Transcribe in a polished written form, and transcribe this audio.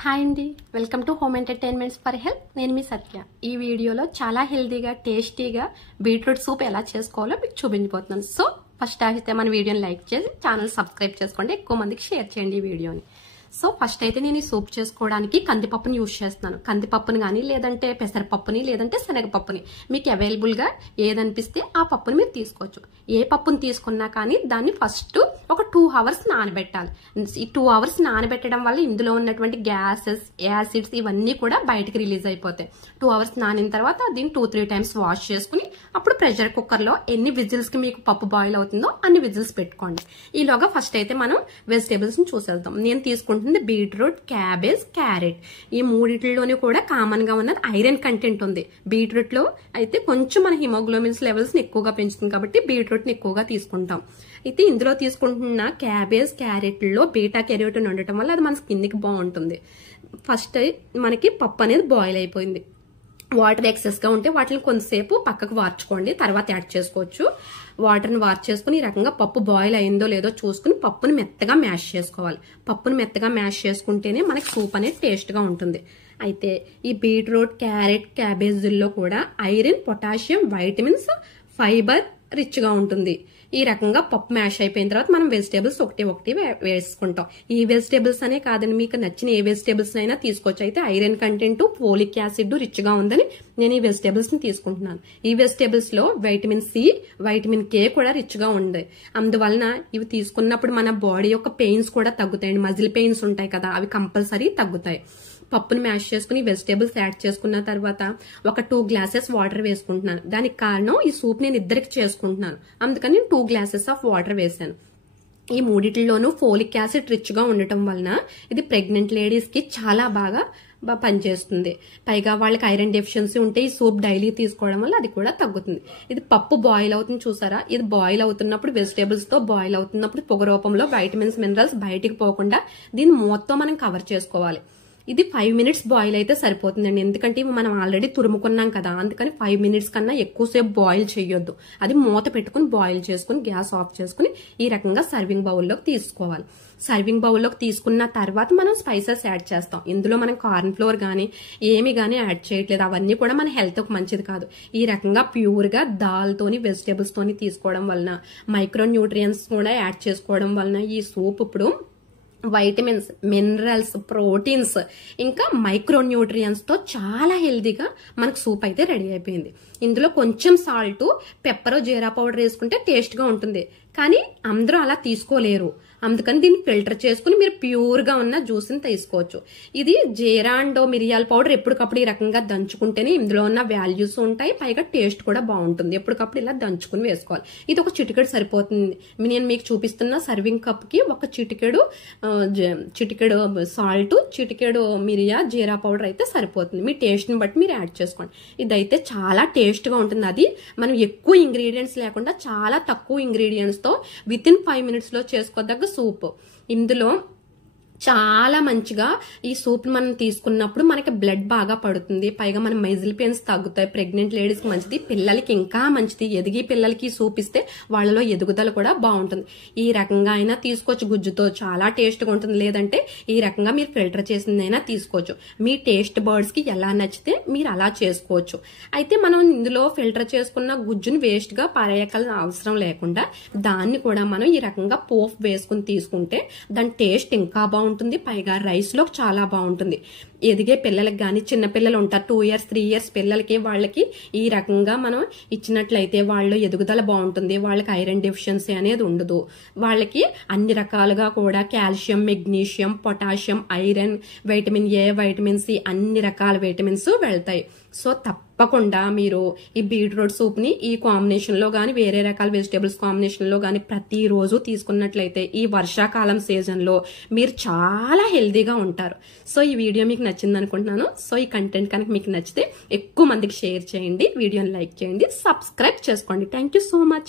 Hi అండి, welcome to home entertainments for health. నేను మీ సత్య. ఈ వీడియోలో చాలా హెల్తీగా టేస్టీగా బీట్రూట్ సూప్ ఎలా చేసుకోవాలో మీకు చూపించబోతున్నాను. సో ఫస్ట్ అయితే మన వీడియోని లైక్ చేసి ఛానల్ సబ్స్క్రైబ్ చేసుకోండి, ఎక్కువ మందికి షేర్ చేయండి ఈ వీడియోని. సో ఫస్ట్ అయితే నేను ఈ సూప్ చేసుకోవడానికి కందిపప్పుని యూజ్ చేస్తున్నాను. కందిపప్పుని కానీ లేదంటే పెసరపప్పుని లేదంటే శనగపప్పుని మీకు అవైలబుల్గా ఏదనిపిస్తే ఆ పప్పుని మీరు తీసుకోవచ్చు. ఏ పప్పుని తీసుకున్నా కానీ దాన్ని ఫస్ట్ ఒక 2 hours నానబెట్టాలి. ఈ 2 hours నానబెట్టడం వల్ల ఇందులో ఉన్నటువంటి గ్యాసెస్, యాసిడ్స్ ఇవన్నీ కూడా బయటకు రిలీజ్ అయిపోతాయి. 2 hours నానిన తర్వాత దీన్ని 2-3 times వాష్ చేసుకుని అప్పుడు ప్రెషర్ కుక్కర్లో ఎన్ని విజిల్స్ కి మీకు పప్పు బాయిల్ అవుతుందో అన్ని విజిల్స్ పెట్టుకోండి. ఈలోగా ఫస్ట్ అయితే మనం వెజిటేబుల్స్ ని చూసేద్దాం. నేను తీసుకుంటున్నది బీట్రూట్, క్యాబేజ్, క్యారెట్. ఈ మూడిట్లోని కూడా కామన్ గా ఉన్నది ఐరన్ కంటెంట్ ఉంది. బీట్రూట్ లో అయితే కొంచెం మన హిమోగ్లోబిన్స్ లెవెల్స్ ని ఎక్కువగా పెంచుతుంది కాబట్టి బీట్రూట్ ని ఎక్కువగా తీసుకుంటాం. అయితే ఇందులో తీసుకుంటున్న క్యాబేజ్, క్యారెట్ లో బీటా కెరోటిన్ ఉండటం వల్ల అది మన స్కిన్ కి బాగుంటుంది. ఫస్ట్ మనకి పప్పు అనేది బాయిల్ అయిపోయింది. వాటర్ ఎక్సెస్ గా ఉంటే వాటిని కొంతసేపు పక్కకు వార్చుకోండి, తర్వాత యాడ్ చేసుకోవచ్చు. వాటర్ని వార్చ్ చేసుకుని ఈ రకంగా పప్పు బాయిల్ అయిందో లేదో చూసుకుని పప్పుని మెత్తగా మ్యాష్ చేసుకోవాలి. పప్పుని మెత్తగా మ్యాష్ చేసుకుంటేనే మనకి సూప్ అనేది టేస్ట్ గా ఉంటుంది. అయితే ఈ బీట్రూట్, క్యారెట్, క్యాబేజీల్లో కూడా iron, potassium, vitamins, fibre rich గా ఉంటుంది. ఈ రకంగా పప్పు మ్యాష్ అయిపోయిన తర్వాత మనం వెజిటేబుల్స్ ఒకటి వేసుకుంటాం. ఈ వెజిటేబుల్స్ అనే కాదండి, మీకు నచ్చిన ఏ వెజిటేబుల్స్ అయినా తీసుకోవచ్చు. అయితే iron content, folic acid rich గా ఉందని నేను ఈ వెజిటేబుల్స్ ని తీసుకుంటున్నాను. ఈ వెజిటేబుల్స్ లో వైటమిన్ సి, వైటమిన్ కే కూడా రిచ్ గా ఉంది. అందువలన ఇవి తీసుకున్నప్పుడు మన బాడీ యొక్క పెయిన్స్ కూడా తగ్గుతాయండి. మజిల్ పెయిన్స్ ఉంటాయి కదా, అవి కంపల్సరీ తగ్గుతాయి. పప్పుని మ్యాష్ చేసుకుని వెజిటేబుల్స్ యాడ్ చేసుకున్న తర్వాత ఒక 2 glasses వాటర్ వేసుకుంటున్నాను. దానికి కారణం ఈ సూప్ నేను ఇద్దరికి చేసుకుంటున్నాను, అందుకని 2 glasses ఆఫ్ వాటర్ వేసాను. ఈ మూడిట్లోనూ ఫోలిక్ యాసిడ్ రిచ్ గా ఉండటం వలన ఇది ప్రెగ్నెంట్ లేడీస్ కి చాలా బాగా పనిచేస్తుంది. పైగా వాళ్ళకి ఐరన్ డెఫిషియన్సీ ఉంటే ఈ సూప్ డైలీ తీసుకోవడం వల్ల అది కూడా తగ్గుతుంది. ఇది పప్పు బాయిల్ అవుతుంది చూసారా, ఇది బాయిల్ అవుతున్నప్పుడు వెజిటేబుల్స్ తో బాయిల్ అవుతున్నప్పుడు పొగ రూపంలో వైటమిన్స్, మినరల్స్ బయటికి పోకుండా దీన్ని మూతతో మనం కవర్ చేసుకోవాలి. ఇది 5 minutes బాయిల్ అయితే సరిపోతుందండి, ఎందుకంటే మనం ఆల్రెడీ తురుముకున్నాం కదా, అందుకని 5 minutes కన్నా ఎక్కువసేపు బాయిల్ చేయొద్దు. అది మూత పెట్టుకుని బాయిల్ చేసుకుని గ్యాస్ ఆఫ్ చేసుకుని ఈ రకంగా సర్వింగ్ బౌల్లోకి తీసుకోవాలి. సర్వింగ్ బౌల్లోకి తీసుకున్న తర్వాత మనం స్పైసెస్ యాడ్ చేస్తాం. ఇందులో మనం కార్న్ ఫ్లోర్ గానీ ఏమి గానీ యాడ్ చేయట్లేదు, అవన్నీ కూడా మన హెల్త్ కు మంచిది కాదు. ఈ రకంగా ప్యూర్ గా దాల్తోని వెజిటేబుల్స్ తోని తీసుకోవడం వలన, మైక్రో న్యూట్రియన్స్ కూడా యాడ్ చేసుకోవడం వలన ఈ సూప్ ఇప్పుడు వైటమిన్స్, మినరల్స్, ప్రోటీన్స్ ఇంకా మైక్రో న్యూట్రియన్స్ తో చాలా హెల్దీగా మనకు సూప్ అయితే రెడీ అయిపోయింది. ఇందులో కొంచెం సాల్ట్, పెప్పర్, జీరా పౌడర్ వేసుకుంటే టేస్ట్ గా ఉంటుంది, కానీ అందరూ అలా తీసుకోలేరు. అందుకని దీన్ని ఫిల్టర్ చేసుకుని మీరు ప్యూర్ గా ఉన్న జ్యూస్ ని తీసుకోవచ్చు. ఇది జీరా అండ్ మిరియాల పౌడర్ ఎప్పటికప్పుడు ఈ రకంగా దంచుకుంటేనే ఇందులో ఉన్న వాల్యూస్ ఉంటాయి, పైగా టేస్ట్ కూడా బాగుంటుంది. ఎప్పటికప్పుడు ఇలా దంచుకుని వేసుకోవాలి. ఇది ఒక చిటికెడు సరిపోతుంది. నేను మీకు చూపిస్తున్న సర్వింగ్ కప్ కి ఒక చిటికెడు సాల్ట్, చిటికెడు మిరియా, జీరా పౌడర్ అయితే సరిపోతుంది. మీ టేస్ట్ ని బట్టి మీరు యాడ్ చేసుకోండి. ఇదైతే చాలా టేస్ట్ గా ఉంటుంది. అది మనం ఎక్కువ ఇంగ్రీడియంట్స్ లేకుండా చాలా తక్కువ ఇంగ్రీడియంట్స్ తో వితిన్ 5 minutes లో చేసుకోదగ్గ సూప్. ఇందులో చాలా మంచిగా ఈ సూప్ మనం తీసుకున్నప్పుడు మనకి బ్లడ్ బాగా పడుతుంది, పైగా మన మజిల్ పెయిన్స్ తగ్గుతాయి. ప్రెగ్నెంట్ లేడీస్ కి మంచిది, పిల్లలకి ఇంకా మంచిది. ఎదిగి పిల్లలకి సూప్ ఇస్తే వాళ్ళలో ఎదుగుదల కూడా బాగుంటుంది. ఈ రకంగా అయినా తీసుకోవచ్చు, గుజ్జుతో చాలా టేస్ట్ గా ఉంటుంది. లేదంటే ఈ రకంగా మీరు ఫిల్టర్ చేసిందైనా తీసుకోవచ్చు. మీ టేస్ట్ బర్డ్స్ కి ఎలా నచ్చితే మీరు అలా చేసుకోవచ్చు. అయితే మనం ఇందులో ఫిల్టర్ చేసుకున్న గుజ్జుని వేస్ట్ గా పారేయకల అవసరం లేకుండా దాన్ని కూడా మనం ఈ రకంగా పోఫ్ వేసుకుని తీసుకుంటే దాని టేస్ట్ ఇంకా బాగుంటుంది. పైగా రైస్ లో చాలా బాగుంటుంది. ఎదిగే పిల్లలకి గాని, చిన్న పిల్లలు ఉంటారు 2 years 3 years పిల్లలకి, వాళ్ళకి ఈ రకంగా మనం ఇచ్చినట్లయితే వాళ్ళు ఎదుగుదల బాగుంటుంది. వాళ్ళకి ఐరన్ డెఫిషియన్సీ అనేది ఉండదు. వాళ్ళకి అన్ని రకాలుగా కూడా calcium, magnesium, potassium, iron, vitamin A, vitamin C అన్ని రకాల వైటమిన్స్ వెళ్తాయి. సో తప్పకుండా మీరు ఈ బీట్రూట్ సూప్ ని ఈ కాంబినేషన్ లో గానీ వేరే రకాల వెజిటేబుల్స్ కాంబినేషన్ లో గానీ ప్రతిరోజు తీసుకున్నట్లయితే ఈ వర్షాకాలం సీజన్ లో మీరు చాలా హెల్దీగా ఉంటారు. సో ఈ వీడియో మీకు నచ్చింది అనుకుంటున్నాను. సో ఈ కంటెంట్ కనుక మీకు నచ్చితే ఎక్కువ మందికి షేర్ చేయండి, వీడియోని లైక్ చేయండి, సబ్స్క్రైబ్ చేసుకోండి. Thank you so much.